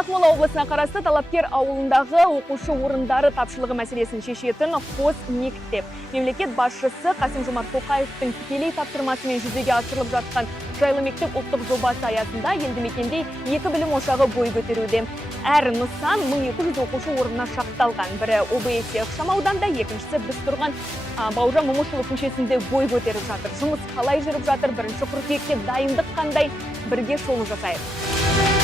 Ақмола облысына қарасты Талапкер ауылындағы оқушы орындары тапшылығы мәселесін шешетін қос мектеп. Мемлекет басшысы Қасым-Жомарт Тоқаевтың тікелей тапсырмасымен жүзеге асырылып жатқан жайлы мектеп ұлттық жобасы аясында елді мекенде 2 білім ошағы бой көтеруде. Әр нысан 1200 оқушы орнына шақталған. Бірі ОБС ықшам ауданда, екіншісі біз тұрған Бауыржан Момышұлы көшесінде бой көтеріп жатыр. Жұмыс қалай жүріп жатыр? Бірінші қыркүйекке дайындық қандай? Бірге шолу жасайық.